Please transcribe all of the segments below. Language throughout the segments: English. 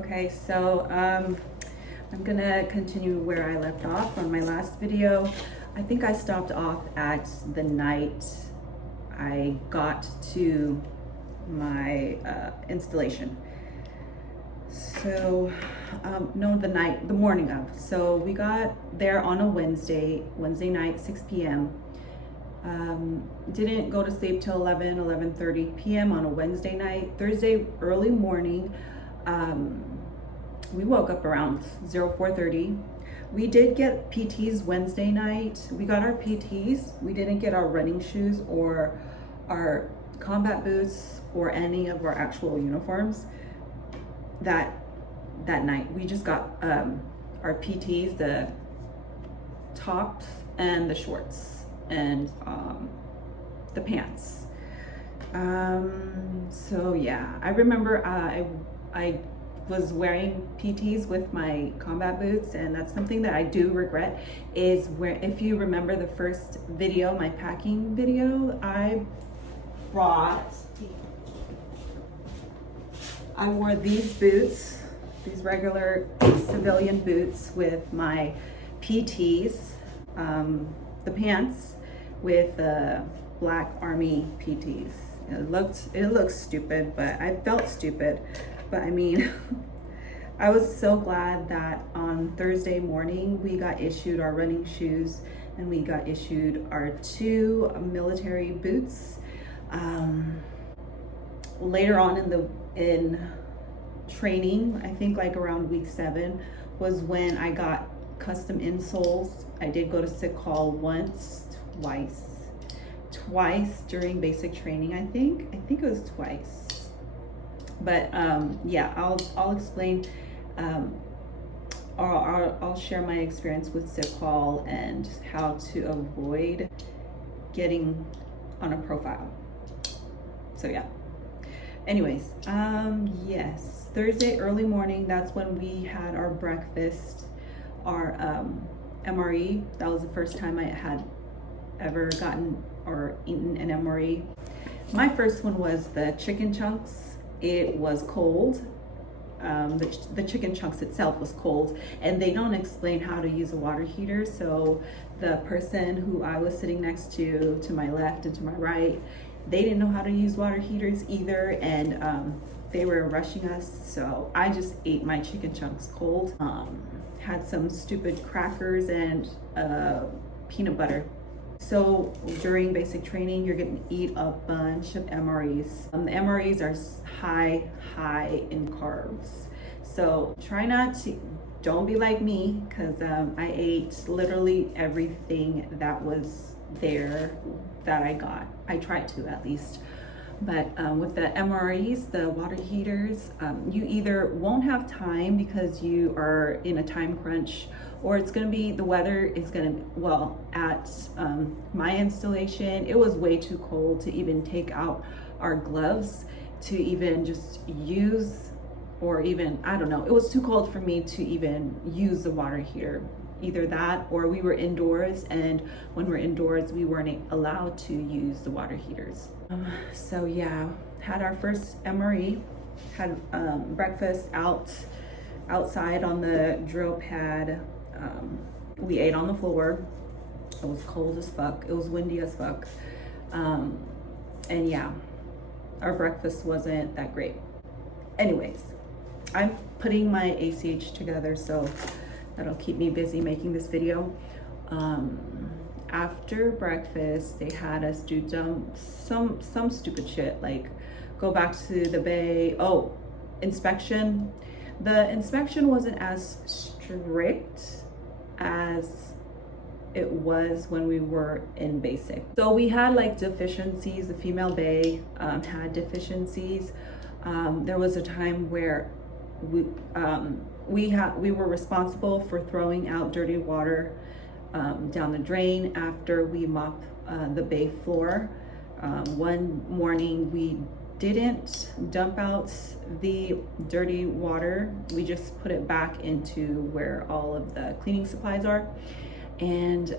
Okay, so I'm gonna continue where I left off on my last video. I think I stopped off at the night I got to my installation. So, no, the morning of. So we got there on a Wednesday night, 6 p.m. Didn't go to sleep till 11:30 p.m. on a Wednesday night. Thursday early morning, we woke up around 04:30. We did get PTs Wednesday night. We got our PTs. We didn't get our running shoes or our combat boots or any of our actual uniforms that night. We just got our PTs, the tops and the shorts and the pants. So yeah, I remember I was wearing PTs with my combat boots, and that's something that I do regret. Is where, if you remember the first video, my packing video, I wore these boots, these regular civilian boots with my PTs, the pants with black army PTs. It looked stupid, but I felt stupid. But I mean, I was so glad that on Thursday morning we got issued our running shoes and we got issued our 2 military boots. Later on in training, I think like around week 7 was when I got custom insoles. I did go to sick call twice during basic training. I think it was twice. But yeah, I'll explain. I'll share my experience with sick call and how to avoid getting on a profile. So yeah. Anyways, yes, Thursday early morning, that's when we had our breakfast, our MRE. That was the first time I had ever gotten or eaten an MRE. My first one was the chicken chunks. It was cold. The chicken chunks itself was cold, and they don't explain how to use a water heater. So the person who I was sitting next to my left and to my right, they didn't know how to use water heaters either, and they were rushing us. So I just ate my chicken chunks cold. Had some stupid crackers and peanut butter. So during basic training, you're going to eat a bunch of MREs. The MREs are high in carbs. So don't be like me, because I ate literally everything that was there that I got. I tried to, at least. But with the MREs, the water heaters, you either won't have time because you are in a time crunch, or it's going to be, the weather is going to, well, at my installation, it was way too cold to even take out our gloves to even just use, or even, I don't know, it was too cold for me to even use the water heater. Either that, or we were indoors, and when we're indoors, we weren't allowed to use the water heaters. So yeah, had our first MRE, had breakfast outside on the drill pad. We ate on the floor. It was cold as fuck. It was windy as fuck. And yeah, our breakfast wasn't that great. Anyways, I'm putting my ACH together, so that'll keep me busy making this video. After breakfast, they had us do some stupid shit, like go back to the bay. Oh, inspection. The inspection wasn't as strict as it was when we were in basic. So we had like deficiencies. The female bay had deficiencies. There was a time where we were responsible for throwing out dirty water down the drain after we mop the bay floor. One morning we didn't dump out the dirty water. We just put it back into where all of the cleaning supplies are. And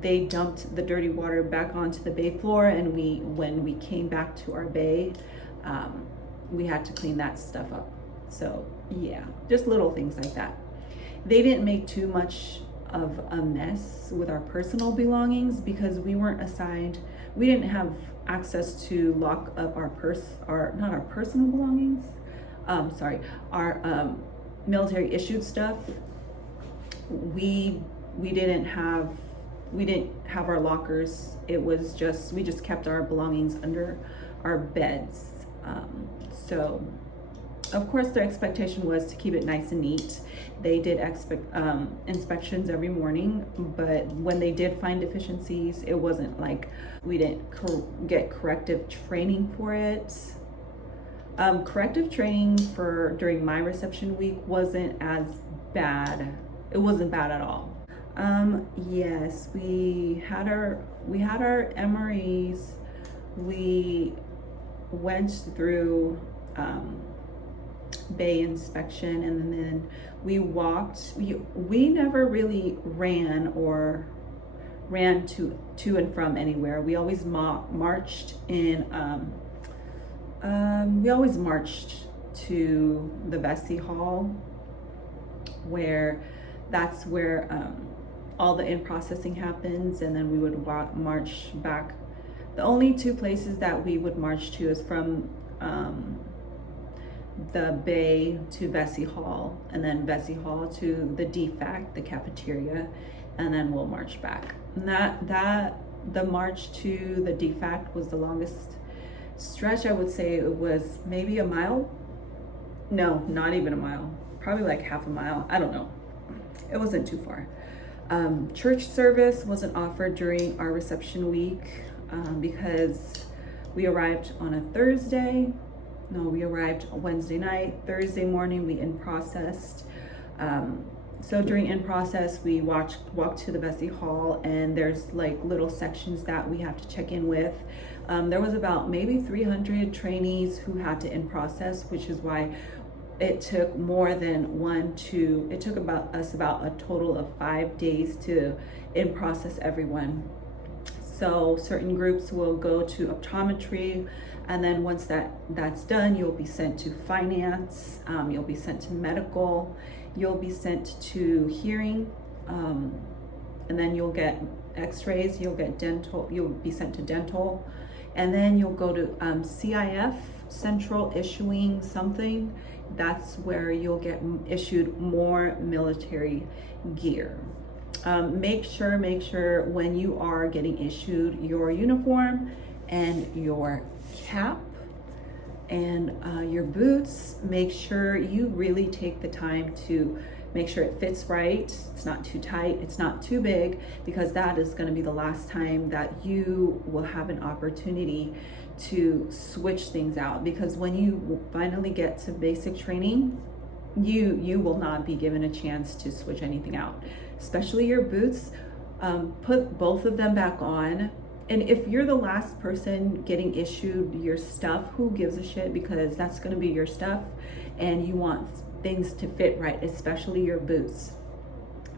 they dumped the dirty water back onto the bay floor, and when we came back to our bay, we had to clean that stuff up. So yeah, just little things like that. They didn't make too much of a mess with our personal belongings because we weren't assigned, we didn't have access to lock up our not our personal belongings, our military issued stuff. We didn't have our lockers. It was just, we just kept our belongings under our beds. So of course their expectation was to keep it nice and neat. They did inspections every morning, but when they did find deficiencies, it wasn't like we didn't get corrective training for it. Corrective training during my reception week wasn't as bad. It wasn't bad at all. Yes, we had our MREs. We went through bay inspection, and then we walked. We never really ran to and from anywhere. We always marched in. We always marched to the Vesey Hall, where that's where all the in-processing happens, and then we would march back. The only two places that we would march to is from the bay to Vesey Hall, and then Vesey Hall to the DFAC, the cafeteria, and then we'll march back. And the march to the DFAC was the longest stretch. I would say it was maybe a mile. No, not even a mile. Probably like half a mile. I don't know. It wasn't too far. Church service wasn't offered during our reception week because we arrived on a Thursday. No, we arrived Wednesday night. Thursday morning we in-processed. So during in-process, we walked to the Vesey Hall, and there's like little sections that we have to check in with. There was about maybe 300 trainees who had to in-process, which is why it took more than it took us about a total of 5 days to in-process everyone. So certain groups will go to optometry, and then once that's done, you'll be sent to finance, you'll be sent to medical, you'll be sent to hearing, and then you'll get x-rays, you'll get dental, you'll be sent to dental, and then you'll go to CIF, Central Issuing something. That's where you'll get issued more military gear. Make sure when you are getting issued your uniform and your cap and your boots, make sure you really take the time to make sure it fits right. It's not too tight, it's not too big, because that is going to be the last time that you will have an opportunity to switch things out. Because when you finally get to basic training, you will not be given a chance to switch anything out, especially your boots. Put both of them back on. And if you're the last person getting issued your stuff, who gives a shit? Because that's going to be your stuff, and you want things to fit right, especially your boots,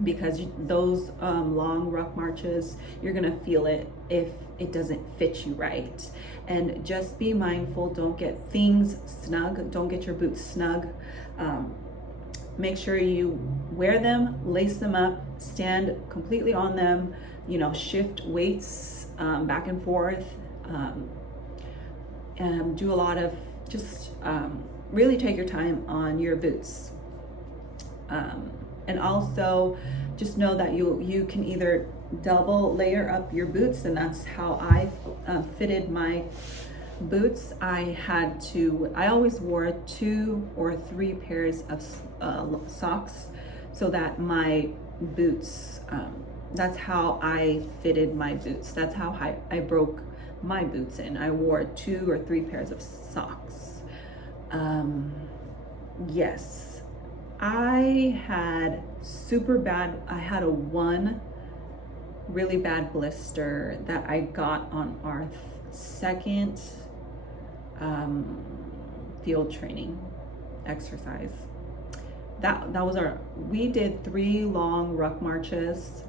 because those long ruck marches, you're going to feel it if it doesn't fit you right. And just be mindful, don't get things snug, don't get your boots snug. Make sure you wear them, lace them up, stand completely on them, shift weights back and forth, and do a lot of just really take your time on your boots. And also just know that you can either double layer up your boots, and that's how I fitted my boots. I always wore 2 or 3 pairs of socks, so that my boots, that's how I fitted my boots. That's how I broke my boots in. I wore 2 or 3 pairs of socks. Yes, I had one really bad blister that I got on our second field training exercise. We did 3 long ruck marches.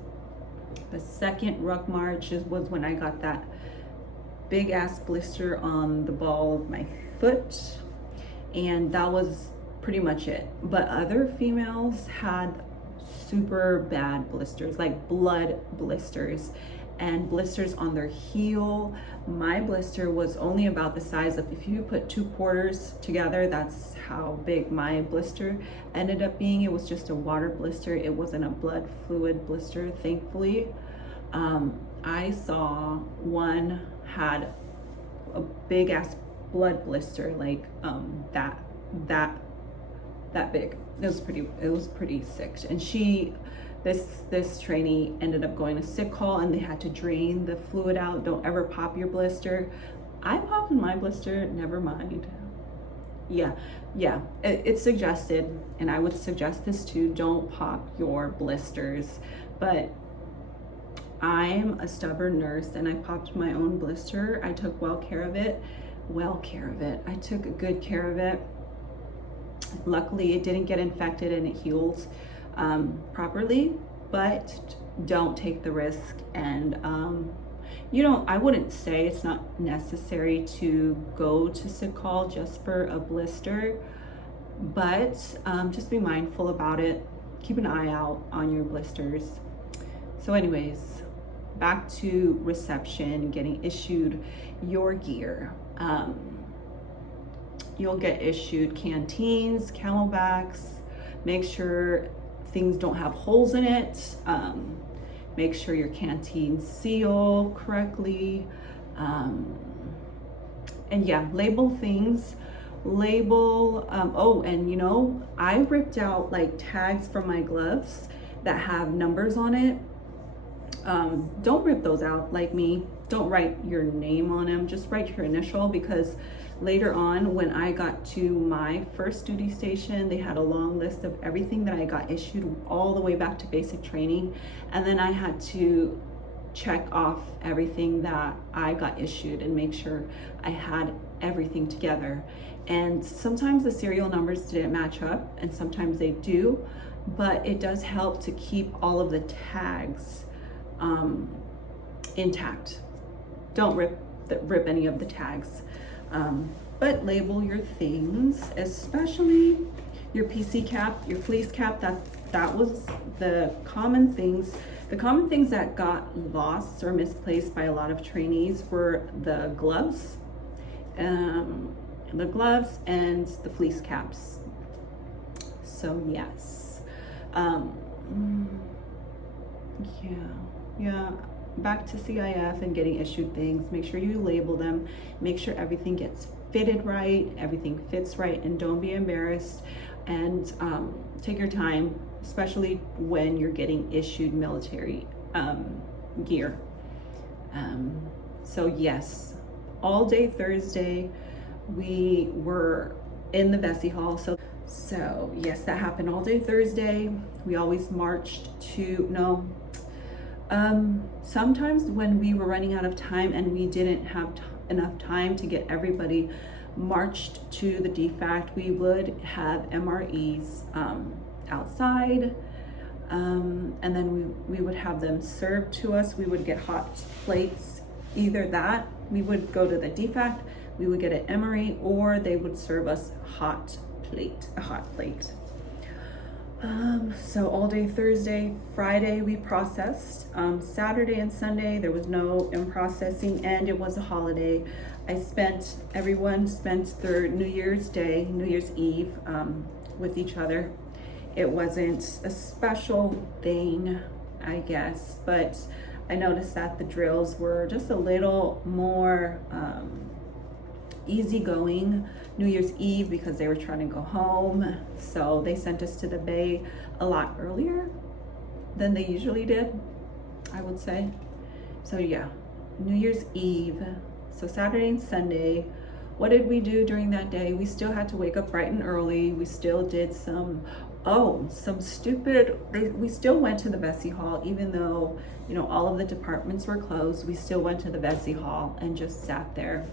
The second ruck march was when I got that big ass blister on the ball of my foot, and that was pretty much it. But other females had super bad blisters, like blood blisters, and blisters on their heel. My blister was only about the size of, if you put 2 quarters together, that's how big my blister ended up being. It was just a water blister. It wasn't a blood fluid blister, thankfully. I saw one had a big ass blood blister, like that big. It was pretty sick. And this trainee ended up going to sick call, and they had to drain the fluid out. Don't ever pop your blister. I popped my blister, never mind. Yeah, it's suggested, and I would suggest this too, don't pop your blisters. But I'm a stubborn nurse, and I popped my own blister. I took care of it. I took good care of it. Luckily, it didn't get infected and it healed properly, but don't take the risk. And I wouldn't say it's not necessary to go to sick call just for a blister, but just be mindful about it. Keep an eye out on your blisters. So anyways, back to reception, getting issued your gear. You'll get issued canteens, camelbacks. Make sure things don't have holes in it. Make sure your canteens seal correctly. And yeah, label things. And I ripped out like tags from my gloves that have numbers on it. Don't rip those out like me. Don't write your name on them. Just write your initial, because later on, when I got to my first duty station, they had a long list of everything that I got issued all the way back to basic training. And then I had to check off everything that I got issued and make sure I had everything together. And sometimes the serial numbers didn't match up, and sometimes they do, but it does help to keep all of the tags intact. Don't rip any of the tags. But label your things, especially your PC cap, your fleece cap. That was the common things. The common things that got lost or misplaced by a lot of trainees were the gloves, and the fleece caps. So yes, yeah. Back to CIF and getting issued things. Make sure you label them. Make sure everything gets fitted right, everything fits right, and don't be embarrassed. And take your time, especially when you're getting issued military gear. So yes, all day Thursday we were in the Vesey Hall. So yes, that happened all day Thursday. We always marched to sometimes when we were running out of time and we didn't have enough time to get everybody marched to the DFAC, we would have MREs outside, and then we would have them served to us. We would get hot plates. Either that, we would go to the DFAC, we would get an MRE, or they would serve us a hot plate. So all day Thursday, Friday we processed. Saturday and Sunday there was no in-processing, and it was a holiday. Everyone spent their New Year's Eve with each other. It wasn't a special thing, I guess, but I noticed that the drills were just a little more easygoing New Year's Eve because they were trying to go home. So they sent us to the bay a lot earlier than they usually did, I would say. So yeah, New Year's Eve. So Saturday and Sunday, what did we do during that day? We still had to wake up bright and early. We still did we still went to the Vesey Hall, even though, all of the departments were closed. We still went to the Vesey Hall and just sat there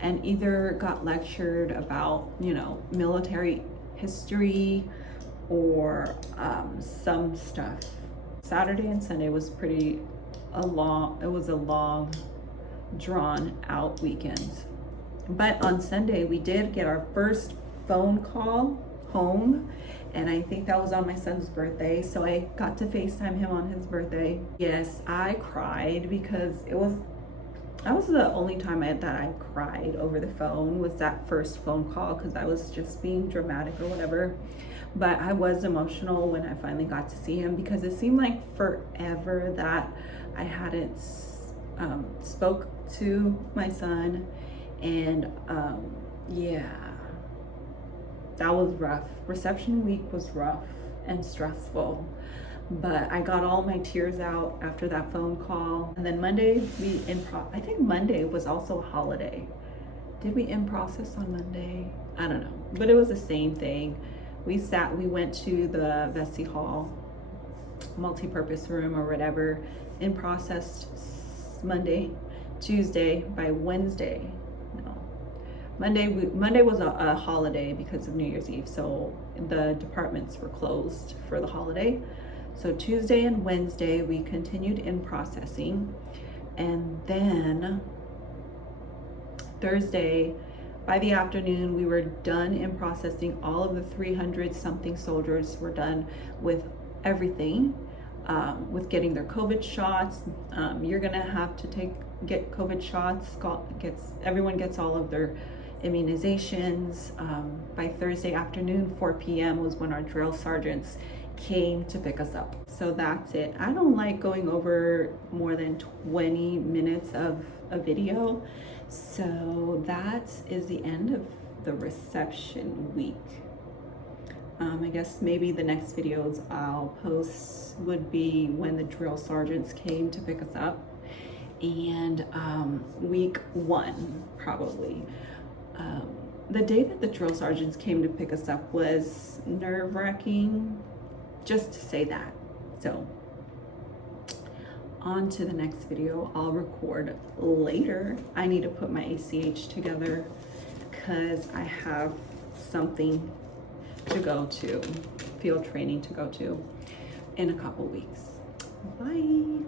and either got lectured about, military history or some stuff. Saturday and Sunday was a long, drawn out weekend. But on Sunday, we did get our first phone call home, and I think that was on my son's birthday, so I got to FaceTime him on his birthday. Yes, I cried because that was the only time that I cried over the phone, was that first phone call, because I was just being dramatic or whatever. But I was emotional when I finally got to see him, because it seemed like forever that I hadn't spoke to my son. And yeah, that was rough. Reception week was rough and stressful, but I got all my tears out after that phone call. And then Monday, I think Monday was also a holiday. Did we in process on Monday? I don't know, but it was the same thing. We went to the Vesey Hall multi-purpose room or whatever, in processed Monday, Tuesday. By Wednesday, no, Monday was a holiday because of New Year's Eve, so the departments were closed for the holiday. So Tuesday and Wednesday we continued in processing, and then Thursday by the afternoon we were done in processing. All of the 300 something soldiers were done with everything, with getting their COVID shots. You're gonna have to get COVID shots. Everyone gets all of their immunizations. By Thursday afternoon, 4 p.m. was when our drill sergeants came to pick us up. So that's it. I don't like going over more than 20 minutes of a video. So that is the end of the reception week. I guess maybe the next videos I'll post would be when the drill sergeants came to pick us up, and week 1 probably. The day that the drill sergeants came to pick us up was nerve-wracking, just to say that. So on to the next video I'll record later. I need to put my ACH together because I have something to go to, field training to go to in a couple weeks. Bye.